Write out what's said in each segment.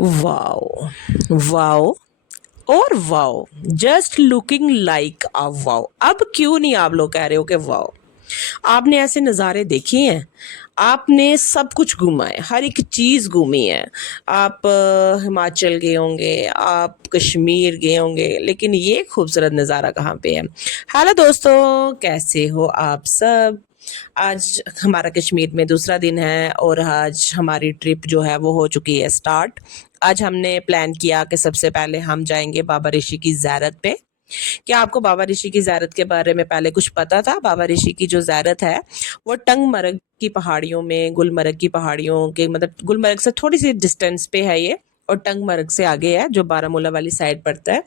Wow, wow और wow, just looking like a wow. अब क्यों नहीं आप लोग कह रहे हो कि वाओ? आपने ऐसे नज़ारे देखे हैं? आपने सब कुछ घूमा है, हर एक चीज़ घूमी है। आप हिमाचल गए होंगे, आप कश्मीर गए होंगे, लेकिन ये खूबसूरत नज़ारा कहाँ पे है? हेलो दोस्तों, कैसे हो आप सब? आज हमारा कश्मीर में दूसरा दिन है और आज हमारी ट्रिप जो है वो हो चुकी है स्टार्ट। आज हमने प्लान किया कि सबसे पहले हम जाएंगे बाबा ऋषि की ज़ियारत पे। क्या आपको बाबा ऋषि की ज़ियारत के बारे में पहले कुछ पता था? बाबा ऋषि की जो ज़ियारत है वो टंगमर्ग की पहाड़ियों में, गुलमर्ग की पहाड़ियों के मतलब गुलमर्ग से थोड़ी सी डिस्टेंस पे है ये, और टंगमर्ग से आगे है जो बारामूला वाली साइड पड़ता है।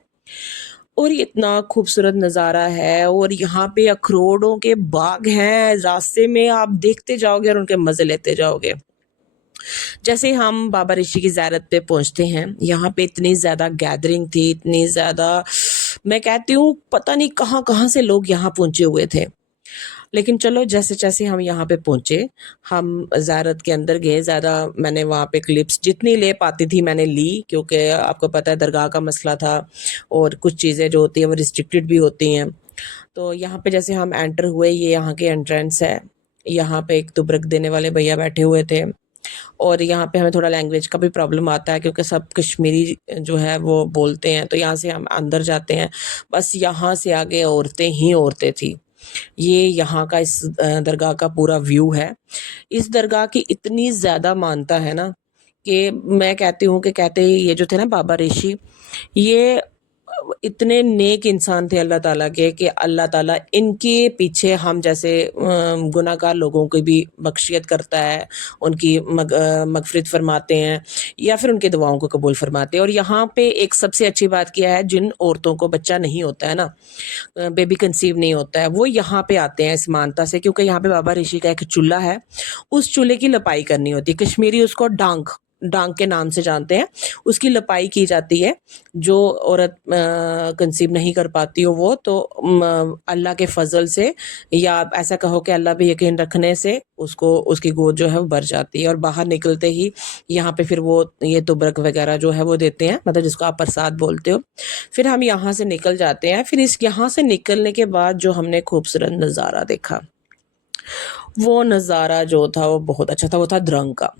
और ये इतना खूबसूरत नज़ारा है, और यहाँ पे अखरोटों के बाग हैं, रास्ते में आप देखते जाओगे और उनके मज़े लेते जाओगे। जैसे हम बाबा ऋषि की ज़ियारत पे पहुँचते हैं, यहाँ पे इतनी ज़्यादा गैदरिंग थी, इतनी ज़्यादा, मैं कहती हूँ पता नहीं कहाँ-कहाँ से लोग यहाँ पहुँचे हुए थे। लेकिन चलो जैसे-जैसे हम यहाँ पे पहुँचे, हम ज़ियारत के अंदर गए, ज़्यादा मैंने वहाँ पे क्लिप्स जितनी ले पाती थी मैंने ली, क्योंकि आपको पता है दरगाह का मसला था और कुछ चीज़ें जो होती हैं वो रिस्ट्रिक्टेड भी होती हैं। तो यहाँ पे जैसे हम एंटर हुए, ये यहाँ के एंट्रेंस है। यहाँ पे एक तुबरक देने वाले भैया बैठे हुए थे, और यहाँ पे हमें थोड़ा लैंग्वेज का भी प्रॉब्लम आता है क्योंकि सब कश्मीरी जो है वो बोलते हैं, तो यहाँ से हम अंदर जाते हैं। बस यहाँ से आगे औरतें ही औरतें थी। ये यहाँ का इस दरगाह का पूरा व्यू है। इस दरगाह की इतनी ज़्यादा मानता है ना, कि मैं कहती हूँ कि कहते ही ये जो थे ना बाबा ऋषि, ये इतने नेक इंसान थे अल्लाह ताला के, कि अल्लाह ताला इनके पीछे हम जैसे गुनाहगार लोगों की भी बख्शियत करता है, उनकी मगफिरत फरमाते हैं, या फिर उनकी दुआओं को कबूल फरमाते हैं। और यहाँ पे एक सबसे अच्छी बात क्या है, जिन औरतों को बच्चा नहीं होता है ना, बेबी कंसीव नहीं होता है, वो यहाँ पे आते हैं इस मानता से, क्योंकि यहाँ पे बाबा ऋषि का एक चूल्हा है, उस चूल्हे की लपाई करनी होती है। कश्मीरी उसको डांग डांग के नाम से जानते हैं। उसकी लपाई की जाती है। जो औरत कंसीव नहीं कर पाती हो वो तो अल्लाह के फजल से, या आप ऐसा कहो कि अल्लाह पे यकीन रखने से, उसको उसकी गोद जो है वो भर जाती है, और बाहर निकलते ही यहाँ पे फिर वो ये तुबरक वगैरह जो है वो देते हैं, मतलब जिसको आप प्रसाद बोलते हो। फिर हम यहाँ से निकल जाते हैं। फिर इस यहाँ से निकलने के बाद जो हमने खूबसूरत नज़ारा देखा, वो नज़ारा जो था वो बहुत अच्छा था, वो था द्रंग का।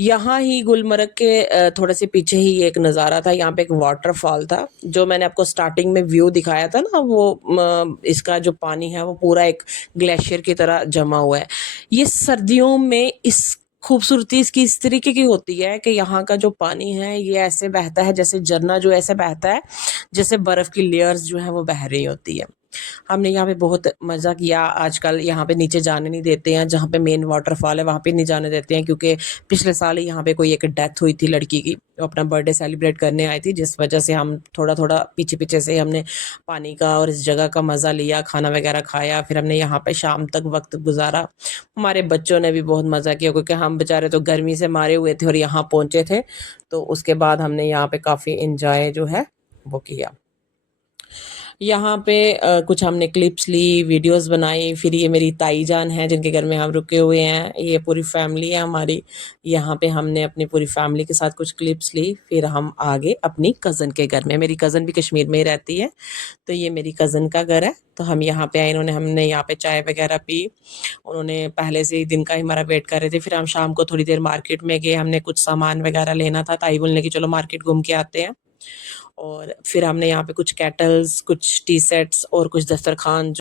यहाँ ही गुलमर्ग के थोड़े से पीछे ही एक नज़ारा था, यहाँ पे एक वाटरफॉल था, जो मैंने आपको स्टार्टिंग में व्यू दिखाया था ना, वो इसका जो पानी है वो पूरा एक ग्लेशियर की तरह जमा हुआ है। ये सर्दियों में इस खूबसूरती इसकी इस तरीके की होती है कि यहाँ का जो पानी है ये ऐसे बहता है, जैसे झरना जो ऐसे बहता है, जैसे बर्फ़ की लेयर्स जो है वो बह रही होती है। हमने यहाँ पे बहुत मज़ा किया। आजकल यहाँ पे नीचे जाने नहीं देते हैं, जहाँ पे मेन वाटरफॉल है वहाँ पे नहीं जाने देते हैं, क्योंकि पिछले साल ही यहाँ पे कोई एक डेथ हुई थी लड़की की, वो अपना बर्थडे सेलिब्रेट करने आई थी, जिस वजह से हम थोड़ा-थोड़ा पीछे-पीछे से हमने पानी का और इस जगह का मज़ा लिया, खाना वगैरह खाया, फिर हमने यहाँ पे शाम तक वक़्त गुज़ारा। हमारे बच्चों ने भी बहुत मज़ा किया, क्योंकि हम बेचारे तो गर्मी से मारे हुए थे और यहाँ पहुँचे थे, तो उसके बाद हमने यहाँ पे काफ़ी एन्जॉय जो है वो किया। यहाँ पे कुछ हमने क्लिप्स ली, वीडियोस बनाई। फिर ये मेरी ताई जान है जिनके घर में हम रुके हुए हैं, ये पूरी फैमिली है हमारी। यहाँ पे हमने अपनी पूरी फैमिली के साथ कुछ क्लिप्स ली, फिर हम आगे अपनी कज़न के घर में। मेरी कज़न भी कश्मीर में ही रहती है, तो ये मेरी कज़न का घर है। तो हम यहाँ पे आए, हमने यहाँ पे चाय वगैरह पी। उन्होंने पहले से ही दिन का ही हमारा वेट कर रहे थे। फिर हम शाम को थोड़ी देर मार्केट में गए, हमने कुछ सामान वगैरह लेना था, ताई बोलने की चलो मार्केट घूम के आते हैं। और फिर हमने यहाँ पे कुछ केटल्स, कुछ टी सेट्स और कुछ दस्तरखान